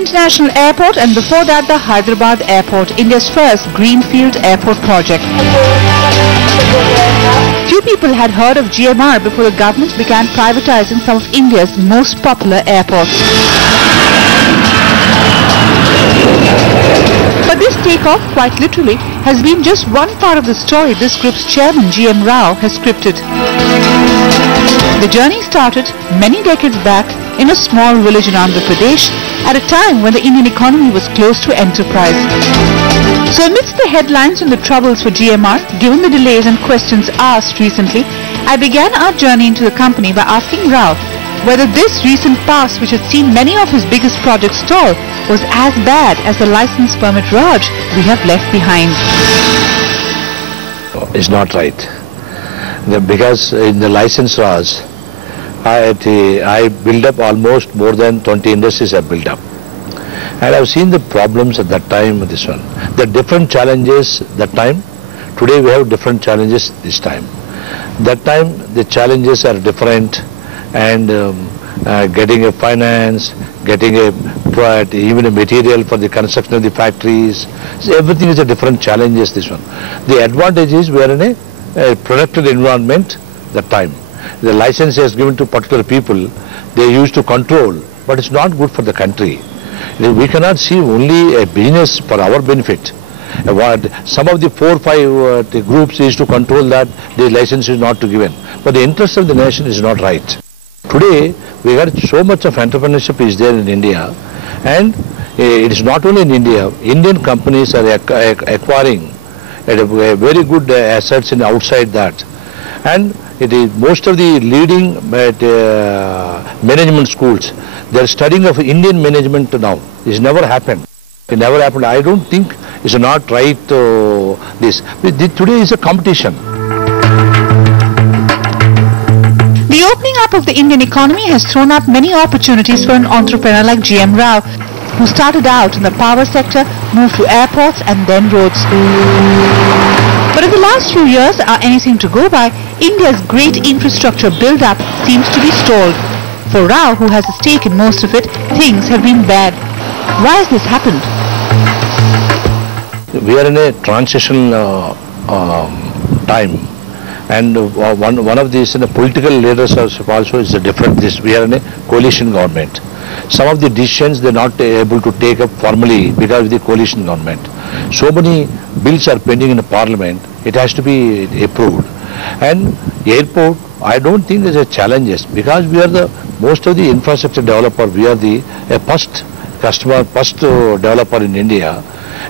International Airport, and before that the Hyderabad Airport, India's first greenfield airport project. Few people had heard of GMR before the government began privatizing some of India's most popular airports. But this takeoff, quite literally, has been just one part of the story this group's chairman GM Rao has scripted. The journey started many decades back in a small village in Andhra Pradesh at a time when the Indian economy was close to enterprise. So amidst the headlines and the troubles for GMR, given the delays and questions asked recently, I began our journey into the company by asking Rao whether this recent past, which had seen many of his biggest projects stall, was as bad as the license permit Raj we have left behind. It's not right. Because in the license Raj, I built up almost more than 20 industries I built up. And I've seen the problems at that time with this one. The different challenges that time. Today we have different challenges this time. That time the challenges are different, and getting a finance, getting even a material for the construction of the factories. So everything is a different challenges this one. The advantage is we are in a protected environment that time. The license is given to particular people, they used to control, but it's not good for the country. We cannot see only a business for our benefit. Some of the 4 or 5 groups used to control that the license is not to given. But the interest of the nation is not right. Today, we got so much of entrepreneurship is there in India, and it is not only in India. Indian companies are acquiring very good assets in outside that. And it is most of the leading management schools, they are studying of Indian management now. It's never happened. It never happened. I don't think it's not right this. Today is a competition. The opening up of the Indian economy has thrown up many opportunities for an entrepreneur like GM Rao, who started out in the power sector, moved to airports and then roads. But if the last few years are anything to go by, India's great infrastructure build-up seems to be stalled. For Rao, who has a stake in most of it, things have been bad. Why has this happened? We are in a transition time, and one of these political leaders also is a different. We are in a coalition government. Some of the decisions they are not able to take up formally because of the coalition government. So many bills are pending in the parliament, it has to be approved. And airport, I don't think there's a challenges, because we are most of the infrastructure developer, we are the first developer in India,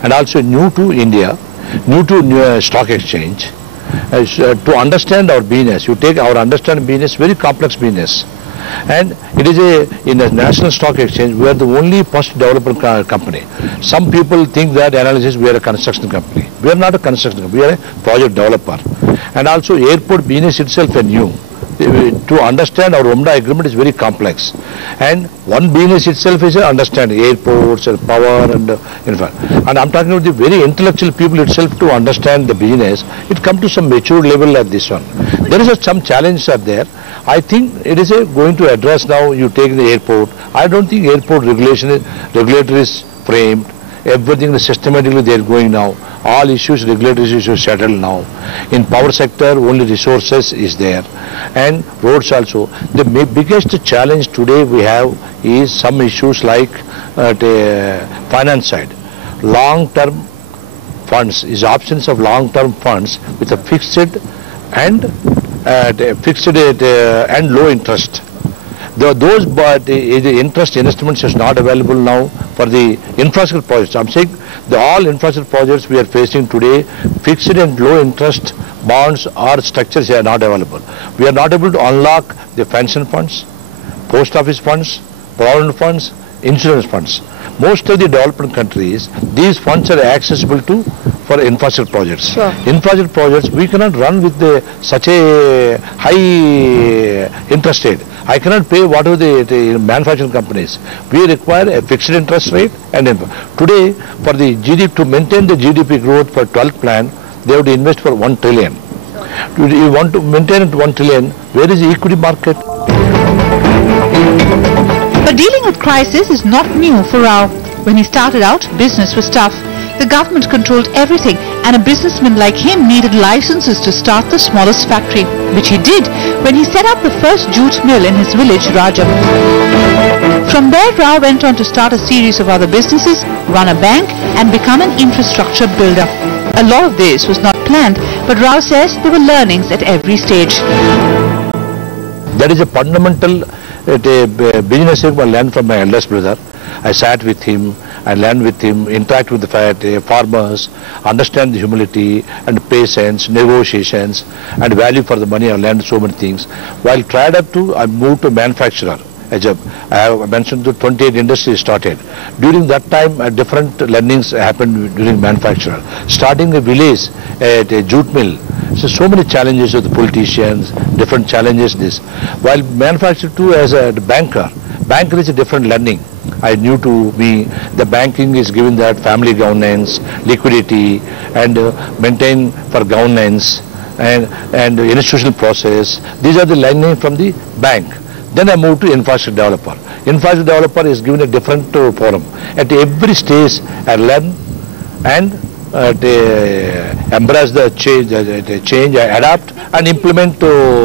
and also new to India, new to stock exchange. To understand our business, you take our understand business, very complex business. And it is in a national stock exchange, we are the only first developer company. Some people think that analysis, we are a construction company. We are not a construction company, we are a project developer. And also airport business itself is new. To understand our UMDA agreement is very complex. And one business itself is understand airports and power and infra. And I'm talking about the very intellectual people itself to understand the business. It comes to some mature level like this one. There is some challenges are there. I think it is going to address now. You take the airport. I don't think airport regulator is framed. Everything is systematically they are going now. All issues, regulatory issues settled now. In power sector, only resources is there. And roads also. The biggest challenge today we have is some issues like the finance side. Long-term funds is options of long-term funds with a fixed and low interest. Those but the interest instruments is not available now for the infrastructure projects. I'm saying all infrastructure projects we are facing today, fixed and low interest bonds or structures are not available. We are not able to unlock the pension funds, post office funds, provident funds, insurance funds. most of the developing countries, these funds are accessible to for infrastructure projects. Sure. Infrastructure projects, we cannot run with such a high interest rate. I cannot pay whatever the manufacturing companies. We require a fixed interest rate, and today for the GDP, to maintain the GDP growth for 12th plan, they have to invest for 1 trillion. You want to maintain it 1 trillion, where is the equity market? But dealing with crisis is not new for Rao. When he started out, business was tough. The government controlled everything, and a businessman like him needed licenses to start the smallest factory, which he did when he set up the first jute mill in his village, Rajam. From there, Rao went on to start a series of other businesses, run a bank, and become an infrastructure builder. A lot of this was not planned, but Rao says there were learnings at every stage. That is a fundamental business I learned from my eldest brother. I sat with him, I learned with him, interact with the farmers, understand the humility and patience, negotiations and value for the money. I learned so many things. While tried up to, I moved to manufacturer. I have mentioned the 28 industries started. During that time, different learnings happened during manufacturer. Starting a village at a jute mill, so many challenges of the politicians, different challenges this. While manufacturer too, as a banker is a different learning. I knew to me the banking is given that family governance, liquidity and maintain for governance and institutional process. These are the learning from the bank. Then I moved to infrastructure developer. Infrastructure developer is given a different forum. At every stage I learn and embrace the change, I adapt and implement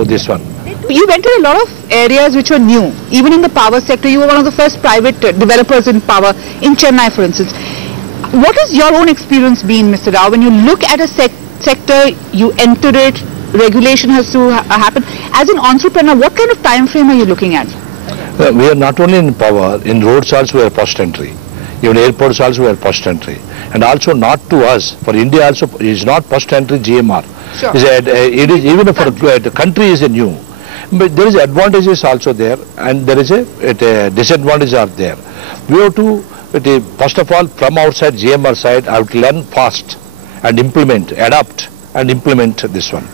this one. You went to a lot of areas which were new. Even in the power sector, you were one of the first private developers in power, in Chennai for instance. What has your own experience been, Mr. Rao, when you look at a sector, you enter it, regulation has to happen. As an entrepreneur, what kind of time frame are you looking at? We are not only in power, in roads also we are first entry. Even airports also we are first entry. And also not to us, for India also is not first entry GMR. Sure. It is even for the country is a new. But there is advantages also there, and there is a disadvantages are there. We have to, first of all, from outside GMR side, I have to learn fast and implement, adapt and implement this one.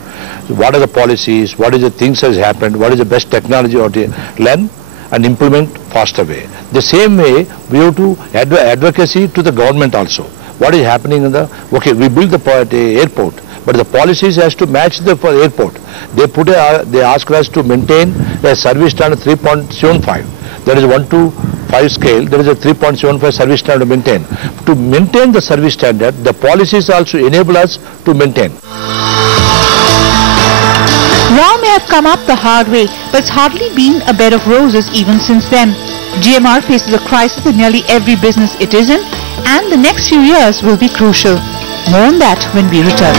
So what are the policies, what is the things has happened, what is the best technology, or learn and implement faster way. The same way, we have to advocacy to the government also. What is happening in the, okay, we build the airport, but the policies has to match the airport. They ask us to maintain a service standard 3.75. There is 1 to 5 scale. There is a 3.75 service standard to maintain. To maintain the service standard, the policies also enable us to maintain. Rao may have come up the hard way, but it's hardly been a bed of roses even since then. GMR faces a crisis in nearly every business it is in, and the next few years will be crucial. More on that when we return.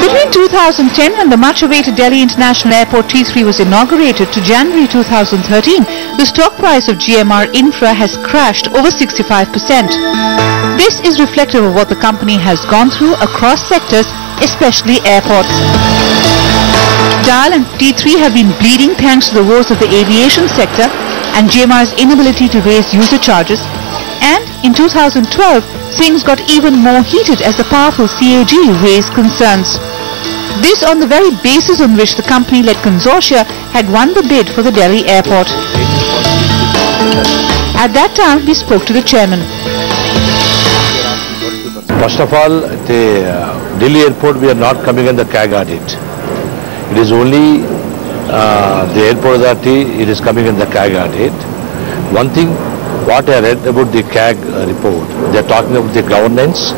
Between 2010, when the much-awaited Delhi International Airport T3 was inaugurated, to January 2013, the stock price of GMR Infra has crashed over 65%. This is reflective of what the company has gone through across sectors, especially airports. DIAL and T3 have been bleeding thanks to the woes of the aviation sector and GMR's inability to raise user charges. And in 2012, things got even more heated as the powerful CAG raised concerns. This on the very basis on which the company-led consortia had won the bid for the Delhi airport. At that time, we spoke to the chairman. First of all, the Delhi airport, we are not coming in the CAG audit. It is only the airport authority, it is coming in the CAG audit. One thing, what I read about the CAG report, they are talking about the governance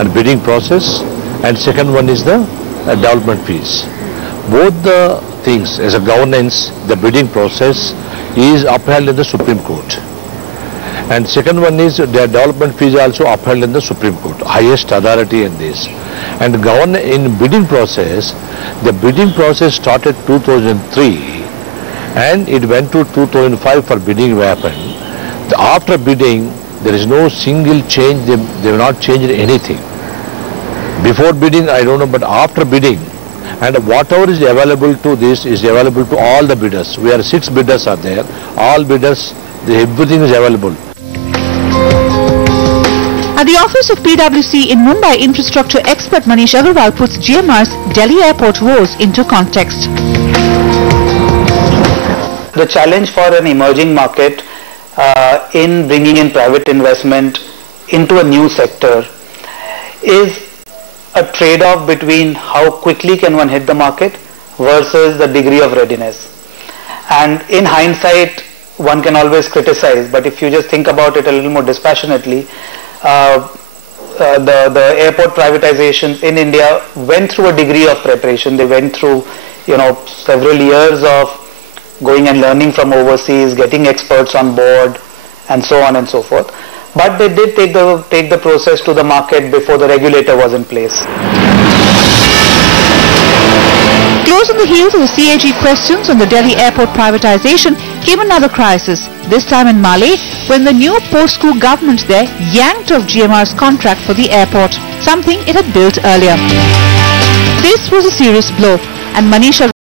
and bidding process, and second one is the development fees. Both the things, as a governance, the bidding process is upheld in the Supreme Court. And second one is their development fees also upheld in the Supreme Court, highest authority in this. And in bidding process, the bidding process started 2003 and it went to 2005 for bidding weapon. After bidding, there is no single change, they have not changed anything. Before bidding, I don't know, but after bidding, and whatever is available to this is available to all the bidders. We are 6 bidders are there, all bidders, everything is available. At the office of PwC in Mumbai, infrastructure expert Manish Agarwal puts GMR's Delhi airport woes into context. The challenge for an emerging market in bringing in private investment into a new sector is a trade-off between how quickly can one hit the market versus the degree of readiness. And in hindsight, one can always criticize, but if you just think about it a little more dispassionately, the airport privatizations in India went through a degree of preparation. They went through, several years of going and learning from overseas, getting experts on board, and so on and so forth. But they did take the process to the market before the regulator was in place. Close on the heels of the CAG questions on the Delhi airport privatization came another crisis, this time in Male, when the new post-coup government there yanked off GMR's contract for the airport, something it had built earlier. This was a serious blow, and Manish